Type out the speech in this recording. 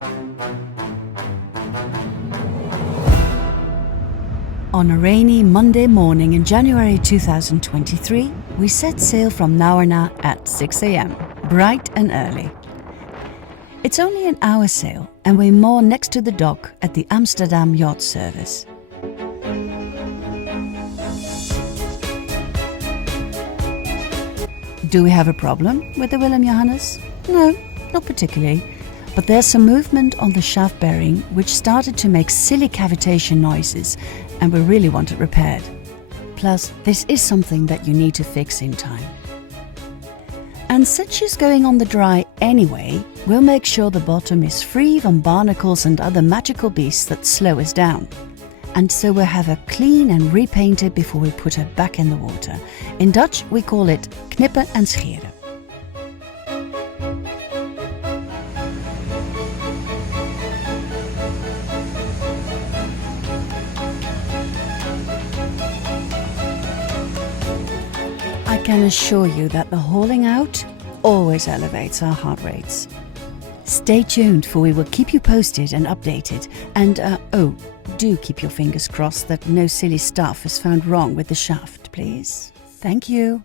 On a rainy Monday morning in January 2023, we set sail from Nauerna at 6 a.m, bright and early. It's only an hour sail and we moor next to the dock at the Amsterdam Yacht Service. Do we have a problem with the Willem Johannes? No, not particularly. But there's some movement on the shaft bearing which started to make silly cavitation noises and we really want it repaired. Plus, this is something that you need to fix in time. And since she's going on the dry anyway, we'll make sure the bottom is free from barnacles and other magical beasts that slow us down. And so we'll have her clean and repainted before we put her back in the water. In Dutch we call it knippen en scheren. I can assure you that the hauling out always elevates our heart rates. Stay tuned, for we will keep you posted and updated. And do keep your fingers crossed that no silly stuff is found wrong with the shaft, please. Thank you.